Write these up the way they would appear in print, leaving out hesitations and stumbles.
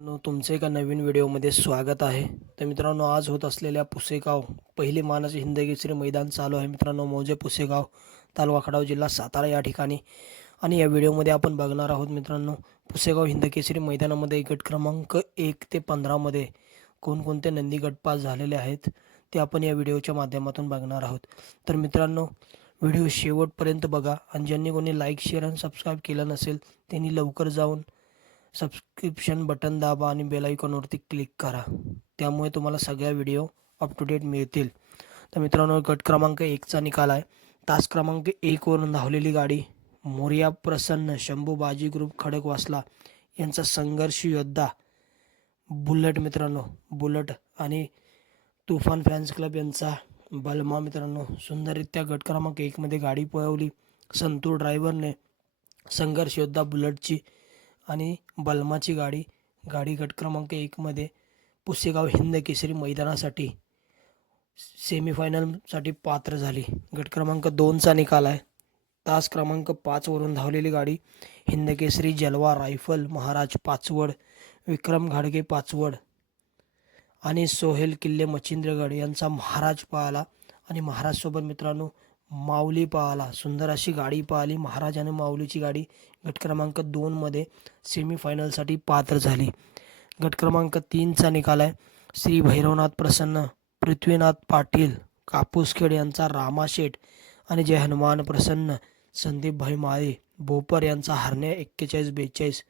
तुमचे एका नवीन व्हिडिओमध्ये स्वागत आहे. तर मित्रांनो, आज होत असलेल्या पुसेगाव पहिले मानाचे हिंद केसरी मैदान चालू आहे. मित्रांनो, मौजे पुसेगाव, तालुका खटाव, जिल्हा सातारा या ठिकाणी. आणि या व्हिडिओमध्ये आपण बघणार आहोत मित्रांनो, पुसेगाव हिंद केसरी मैदानामध्ये गट क्रमांक 1 ते 15 मध्ये कोणकोणते नंदी गटपास झालेले आहेत ते आपण या व्हिडिओच्या माध्यमातून बघणार आहोत. तर मित्रांनो, व्हिडिओ शेवटपर्यंत बघा आणि ज्यांनी कोणी लाईक, शेअर आणि सबस्क्राईब केलं नसेल त्यांनी लवकर जाऊन सबस्क्रिप्शन बटन दाबा आणि बेल आयकॉनवरती क्लिक करा. त्यामुळे तुम्हाला सगळ्या व्हिडिओ अप टू डेट मिळतील. तर मित्रांनो, गट क्रमांक 1चा निकाल आहे. तास क्रमांक 1 वरून धावलेली गाडी मोरया प्रसन्न, शंभू बाजी ग्रुप खडकवासला यांचा संघर्ष योद्धा बुलेट मित्रांनो, बुलेट आणि तुफान फॅन्स क्लब यांचा बलमा मित्रांनो, सुंदररित्या गट क्रमांक 1 मध्ये गाडी पळवली. संतूर ड्रायव्हरने संघर्ष योद्धा बुलेटची आणि बलमाची गाडी गट क्रमांक 1 मध्ये पुसेगाव हिंद केसरी मैदानासाठी सेमीफायनलसाठी पात्र झाली. गट क्रमांक 2चा निकाल आहे. तास क्रमांक 5 वरून धावलेली गाडी हिंद केसरी जलवा रायफल महाराज पाचवड, विक्रम घाडगे पाचवड आणि सोहेल किल्ले मच्छिंद्रगड यांचा महाराज पळाला. आणि महाराज सोबत मित्रांनो माऊली पळाला. सुंदर अशी गाडी पळाली. महाराज आणि माऊलीची गाडी गट क्रमांक 2 मध्ये सेमीफायनलसाठी पात्र झाली. गट क्रमांक 3चा निकाल आहे. श्री भैरवनाथ प्रसन्न, पृथ्वीनाथ पाटील कापूसखेड यांचा रामाशेठ आणि जय हनुमान प्रसन्न, संदीप भाई माळे भोपर यांचा हरण्या 41-42.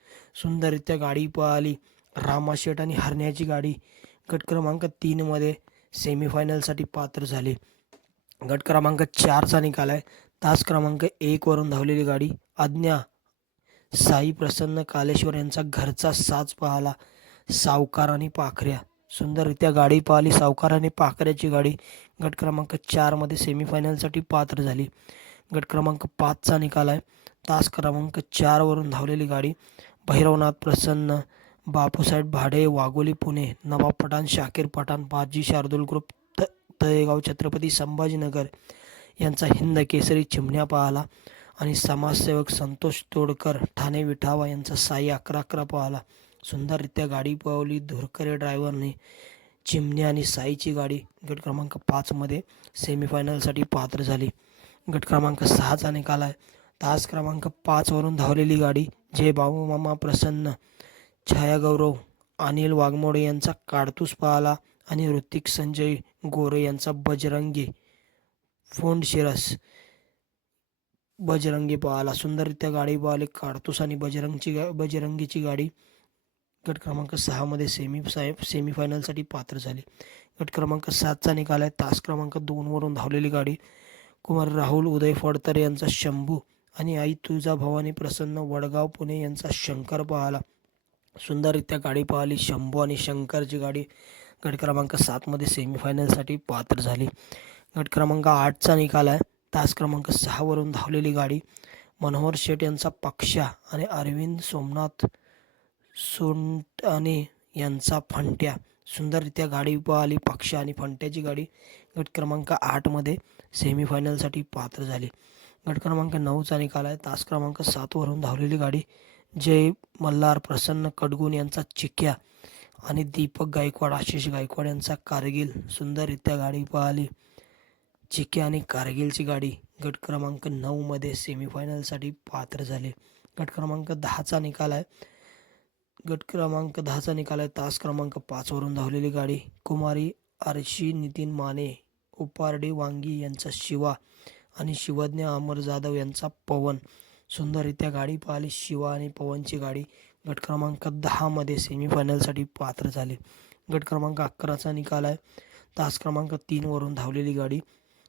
सुंदररित्या गाडी पळाली. रामाशेठ आणि हरण्याची गाडी गट क्रमांक 3 मध्ये सेमीफायनलसाठी पात्र झाली. गट क्रमांक 4चा निकाल आहे. तास क्रमांक 1 वरून धावलेली गाडी आज्ञा साई प्रसन्न कालेश्वर यांचा घरचा साज पळाला. सावकार आणि पाखऱ्या, सुंदररित्या गाडी पळाली. सावकार आणि पाखऱ्याची गाडी गट क्रमांक 4 मध्ये सेमीफायनलसाठी पात्र झाली. गट क्रमांक 5चा निकाल आहे. तास क्रमांक 4 वरून धावलेली गाडी भैरवनाथ प्रसन्न, बापूसाहेब भाडे वाघोली पुणे, नवाब पठाण शाकीर पठाण बाजी शार्दूल ग्रुप तळेगाव छत्रपती संभाजीनगर यांचा हिंद केसरी चिमण्या पळाला. आणि समाजसेवक संतोष तोडकर ठाणे विठावा यांचा साई 11-11 पळाला. सुंदररित्या गाडी पळवली. धुरकरे ड्रायव्हरने चिमण्या आणि साईची गाडी गट क्रमांक 5 मध्ये सेमीफायनलसाठी पात्र झाली. गट क्रमांक 6चा निकाल आहे. तास क्रमांक 5 वरून धावलेली गाडी जय बाबू मामा प्रसन्न, छायागौरव अनिल वाघमोडे यांचा काडतूस पळाला. आणि ऋतिक संजय गोरे यांचा बजरंगी फोंड शिरस बजरंगी पळाला. सुंदररित्या गाडी पळाली. काडतूस आणि बजरंगीची गाडी गट क्रमांक 6 मध्ये सेमीफायनलसाठी पात्र झाली. गट क्रमांक 7चा निकाल आहे. तास क्रमांक 2 वरून धावलेली गाडी कुमार राहुल उदय फडतरे यांचा शंभू आणि आई तुळजा भवानी प्रसन्न वडगाव पुणे यांचा शंकर पळाला. सुंदररित्या गाडी पळाली. शंभू आणि शंकरची गाडी गट क्रमांक 7 मध्ये सेमीफायनलसाठी पात्र झाली. गट क्रमांक 8चा निकाल आहे. तास क्रमांक 6 वरून धावलेली गाडी मनोहर शेठ यांचा पक्षा आणि अरविंद सोमनाथ सोनटाणे यांचा फंट्या. सुंदररित्या गाडी पळाली. पक्षा आणि फंट्याची गाडी गट क्रमांक 8 मध्ये सेमीफायनलसाठी पात्र झाली. गट क्रमांक 9चा निकाल आहे. तास क्रमांक 7 वरून धावलेली गाडी जय मल्हार प्रसन्न कडगुण यांचा चिक्या आणि दीपक गायकवाड आशिष गायकवाड यांचा कारगिल. सुंदररित्या गाडी पळाली. चिक्या आणि कारगिलची गाडी गट क्रमांक 9 मध्ये सेमीफायनलसाठी पात्र झाले. गट क्रमांक 10चा निकाल आहे. तास क्रमांक 5 वरून धावलेली गाडी कुमारी आरशी नितीन माने उपारडे वांगी यांचा शिवा आणि शिवज्ञ अमर जाधव यांचा पवन. सुंदररित्या गाडी पळाली. शिवा आणि पवनची गाडी गट क्रमांक 10 मध्ये सेमीफायनलसाठी पात्र झाली. गट क्रमांक 11चा निकाल आहे. तास क्रमांक 3 वरून धावलेली गाडी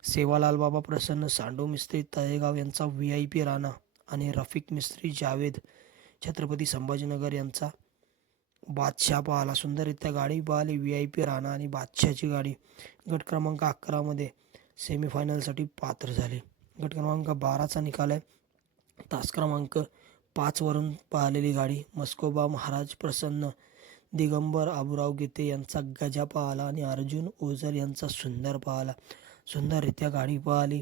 सेवालाल बाबा प्रसन्न सांडू मिस्त्री तळेगाव यांचा VIP राणा आणि रफिक मिस्त्री जावेद छत्रपती संभाजीनगर यांचा बादशाह पळाला. सुंदररित्या गाडी पळाली. VIP राणा आणि बादशाहची गाडी गट क्रमांक 11 मध्ये सेमीफायनलसाठी पात्र झाली. गट क्रमांक 12चा निकाल आहे. तास क्रमांक 5 वरून पळालेली गाडी मस्कोबा महाराज प्रसन्न, दिगंबर आबुराव गीते यांचा गजा पळाला आणि अर्जुन ओझर यांचा सुंदर पळाला. सुंदररित्या गाडी पळाली.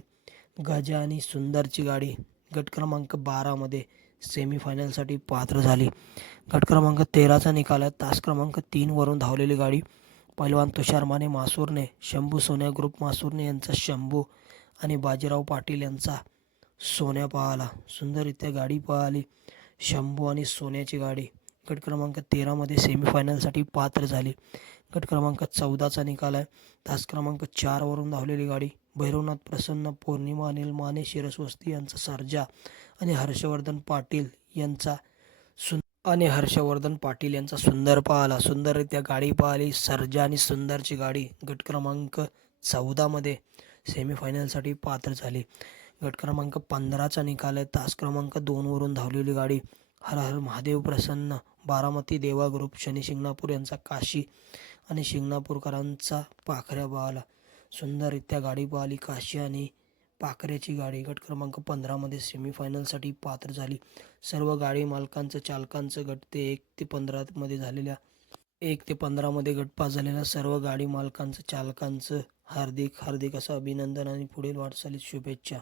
गजा आणि सुंदरची गाडी गट क्रमांक 12 मध्ये सेमीफायनलसाठी पात्र झाली. गट क्रमांक 13चा निकाल आहे. तास क्रमांक 3 वरून धावलेली गाडी पैलवान तुषार माने मासूरने, शंभू सोन्या ग्रुप मासूरने यांचा शंभू आणि बाजीराव पाटील यांचा सोन्या पळाला. सुंदररित्या गाडी पळाली. शंभू आणि सोन्याची गाडी गट क्रमांक 13मध्ये सेमीफायनलसाठी पात्र झाली. गट क्रमांक 14चा निकाल आहे. तास क्रमांक 4 वरून धावलेली गाडी भैरवनाथ प्रसन्न, पौर्णिमा अनिल माने शिरसवस्ती यांचा सर्जा आणि हर्षवर्धन पाटील यांचा सुंदर पळाला. सुंदररित्या गाडी पळाली. सर्जा आणि सुंदरची गाडी गट क्रमांक 14मध्ये सेमीफायनलसाठी पात्र झाली. गट क्रमांक 15चा निकाल आहे. तास क्रमांक 2 वरून धावलेली गाडी हर हर महादेव प्रसन्न, बारामती देवा ग्रुप, शनी शिंगणापूर यांचा काशी आणि शिंगणापूरकरांचा पाखऱ्या पळाला. सुंदररित्या गाडी पळाली. काशी आणि पाखऱ्याची गाडी गट क्रमांक 15मध्ये सेमीफायनलसाठी पात्र झाली. सर्व गाडी मालकांचं चालकांचं गट ते 1 ते 15मध्ये गटपास झालेल्या सर्व गाडी मालकांचं चालकांचं हार्दिक असं अभिनंदन आणि पुढील वाटचालीस शुभेच्छा.